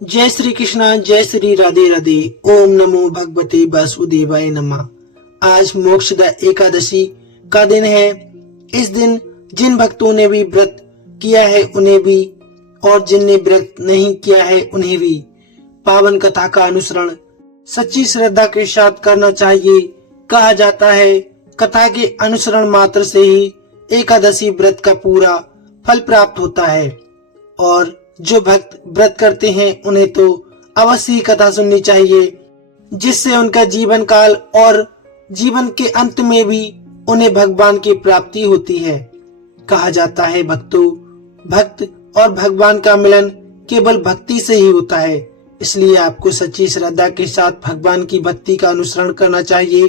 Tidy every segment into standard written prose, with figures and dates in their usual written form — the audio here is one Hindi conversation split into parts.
जय श्री कृष्णा, जय श्री राधे राधे। ओम नमो भगवते वासुदेवाय नमः। आज मोक्षदा एकादशी का दिन है। इस दिन जिन भक्तों ने भी व्रत किया है उन्हें भी, और जिनने व्रत नहीं किया है उन्हें भी पावन कथा का अनुसरण सच्ची श्रद्धा के साथ करना चाहिए। कहा जाता है कथा के अनुसरण मात्र से ही एकादशी व्रत का पूरा फल प्राप्त होता है, और जो भक्त व्रत करते हैं उन्हें तो अवश्य ही कथा सुननी चाहिए, जिससे उनका जीवन काल और जीवन के अंत में भी उन्हें भगवान की प्राप्ति होती है। कहा जाता है भक्त और भगवान का मिलन केवल भक्ति से ही होता है। इसलिए आपको सच्ची श्रद्धा के साथ भगवान की भक्ति का अनुसरण करना चाहिए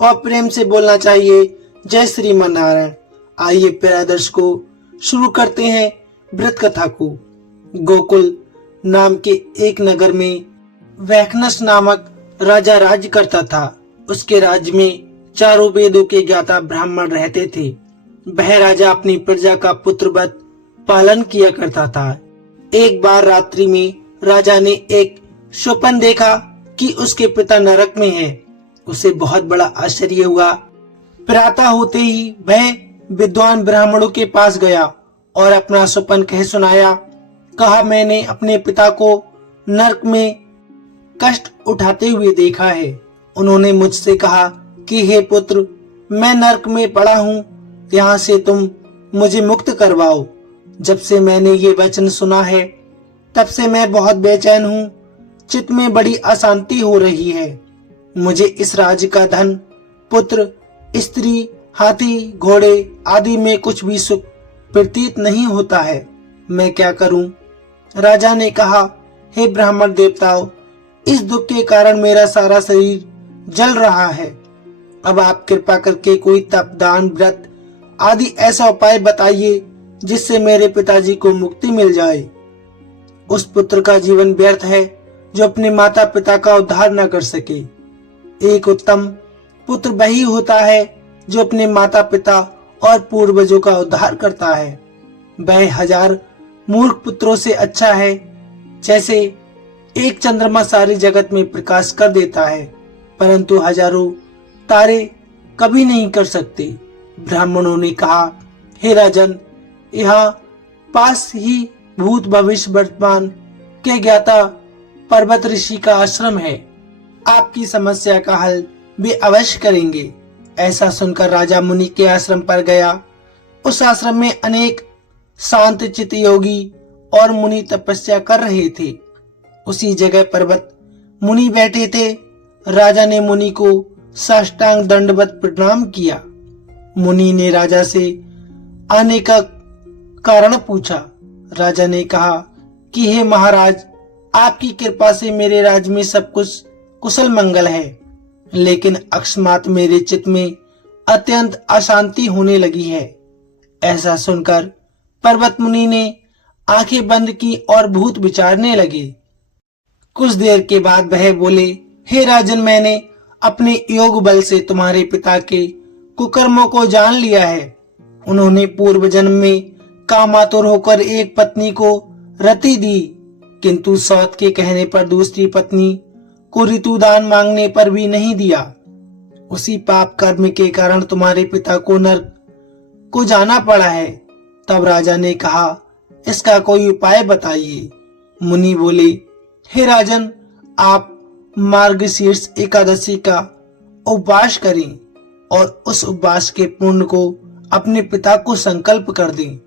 और प्रेम से बोलना चाहिए, जय श्रीमान नारायण। आइए प्यारे दर्शकों, शुरू करते हैं व्रत कथा को। गोकुल नाम के एक नगर में वैखनस नामक राजा राज्य करता था। उसके राज्य में चारों वेदों के ज्ञाता ब्राह्मण रहते थे। वह राजा अपनी प्रजा का पुत्रवत पालन किया करता था। एक बार रात्रि में राजा ने एक स्वप्न देखा कि उसके पिता नरक में है। उसे बहुत बड़ा आश्चर्य हुआ। प्रातः होते ही वह विद्वान ब्राह्मणों के पास गया और अपना स्वप्न कह सुनाया। कहा, मैंने अपने पिता को नरक में कष्ट उठाते हुए देखा है। उन्होंने मुझसे कहा कि हे पुत्र, मैं नरक में पड़ा हूँ, यहाँ से तुम मुझे मुक्त करवाओ। जब से मैंने ये वचन सुना है तब से मैं बहुत बेचैन हूँ। चित्त में बड़ी अशांति हो रही है। मुझे इस राज्य का धन, पुत्र, स्त्री, हाथी, घोड़े आदि में कुछ भी सुख प्रतीत नहीं होता है। मैं क्या करूं? राजा ने कहा, हे ब्राह्मण देवताओं, इस दुख के कारण मेरा सारा शरीर जल रहा है। अब आप कृपा करके कोई तप, दान, व्रत आदि ऐसा उपाय बताइए जिससे मेरे पिताजी को मुक्ति मिल जाए। उस पुत्र का जीवन व्यर्थ है जो अपने माता पिता का उद्धार न कर सके। एक उत्तम पुत्र वही होता है जो अपने माता पिता और पूर्वजों का उद्धार करता है। वह 1000 मूर्ख पुत्रों से अच्छा है। जैसे एक चंद्रमा सारे जगत में प्रकाश कर देता है, परंतु हजारों तारे कभी नहीं कर सकते। ब्राह्मणों ने कहा, हे राजन, यहाँ पास ही भूत भविष्य वर्तमान के ज्ञाता पर्वत ऋषि का आश्रम है। आपकी समस्या का हल वे अवश्य करेंगे। ऐसा सुनकर राजा मुनि के आश्रम पर गया। उस आश्रम में अनेक शांत चित्त योगी और मुनि तपस्या कर रहे थे। उसी जगह पर्वत मुनि बैठे थे। राजा ने मुनि को साष्टांग दंडवत प्रणाम किया। मुनि ने राजा से आने का कारण पूछा। राजा ने कहा कि हे महाराज, आपकी कृपा से मेरे राज्य में सब कुछ कुशल मंगल है, लेकिन अकस्मात मेरे चित्त में अत्यंत अशांति होने लगी है। ऐसा सुनकर पर्वत मुनि ने आंखें बंद की और भूत विचारने लगे। कुछ देर के बाद वह बोले, हे राजन, मैंने अपने योग बल से तुम्हारे पिता के कुकर्मों को जान लिया है। उन्होंने पूर्व जन्म में कामातुर होकर एक पत्नी को रति दी, किंतु सौत के कहने पर दूसरी पत्नी को ऋतुदान मांगने पर भी नहीं दिया। उसी पाप कर्म के कारण तुम्हारे पिता को नरक को जाना पड़ा है। तब राजा ने कहा, इसका कोई उपाय बताइए। मुनि बोले, हे राजन, आप मार्गशीर्ष एकादशी का उपवास करें और उस उपवास के पुण्य को अपने पिता को संकल्प कर दें।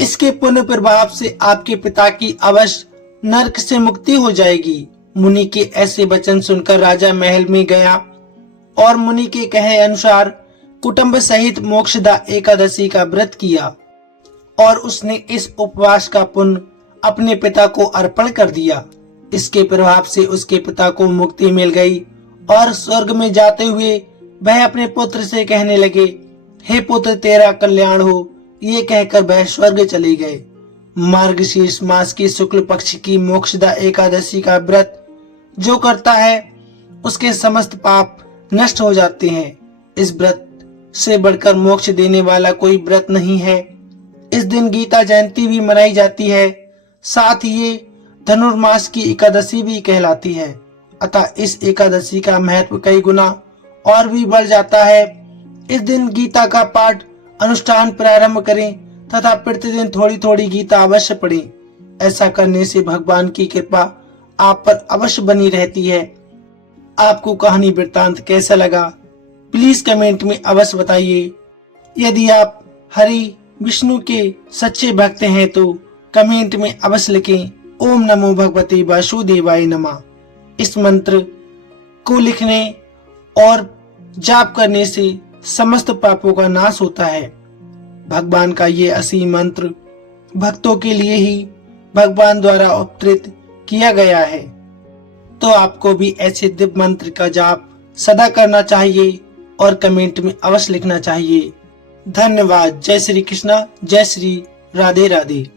इसके पुण्य प्रभाव से आपके पिता की अवश्य नरक से मुक्ति हो जाएगी। मुनि के ऐसे वचन सुनकर राजा महल में गया और मुनि के कहे अनुसार कुटुंब सहित मोक्षदा एकादशी का व्रत किया, और उसने इस उपवास का पुण्य अपने पिता को अर्पण कर दिया। इसके प्रभाव से उसके पिता को मुक्ति मिल गई और स्वर्ग में जाते हुए वह अपने पुत्र से कहने लगे, हे पुत्र, तेरा कल्याण हो। ये कहकर वह स्वर्ग चले गए। मार्गशीर्ष मास की शुक्ल पक्ष की मोक्षदा एकादशी का व्रत जो करता है उसके समस्त पाप नष्ट हो जाते हैं। इस व्रत से बढ़कर मोक्ष देने वाला कोई व्रत नहीं है। इस दिन गीता जयंती भी मनाई जाती है। साथ ही ये धनुर्मास की एकादशी भी कहलाती है। अतः इस एकादशी का महत्व कई गुना और भी बढ़ जाता है। इस दिन गीता का पाठ अनुष्ठान प्रारंभ करें तथा प्रतिदिन थोड़ी थोड़ी गीता अवश्य पढ़ें। ऐसा करने से भगवान की कृपा आप पर अवश्य बनी रहती है। आपको कहानी वृत्तांत कैसा लगा प्लीज कमेंट में अवश्य बताइए। यदि आप हरि विष्णु के सच्चे भक्त हैं तो कमेंट में अवश्य लिखें ओम नमो भगवते वासुदेवाय नमः। इस मंत्र को लिखने और जाप करने से समस्त पापों का नाश होता है। भगवान का ये असीम मंत्र भक्तों के लिए ही भगवान द्वारा अवतरित किया गया है। तो आपको भी ऐसे दिव्य मंत्र का जाप सदा करना चाहिए और कमेंट में अवश्य लिखना चाहिए। धन्यवाद। जय श्री कृष्णा, जय श्री राधे राधे।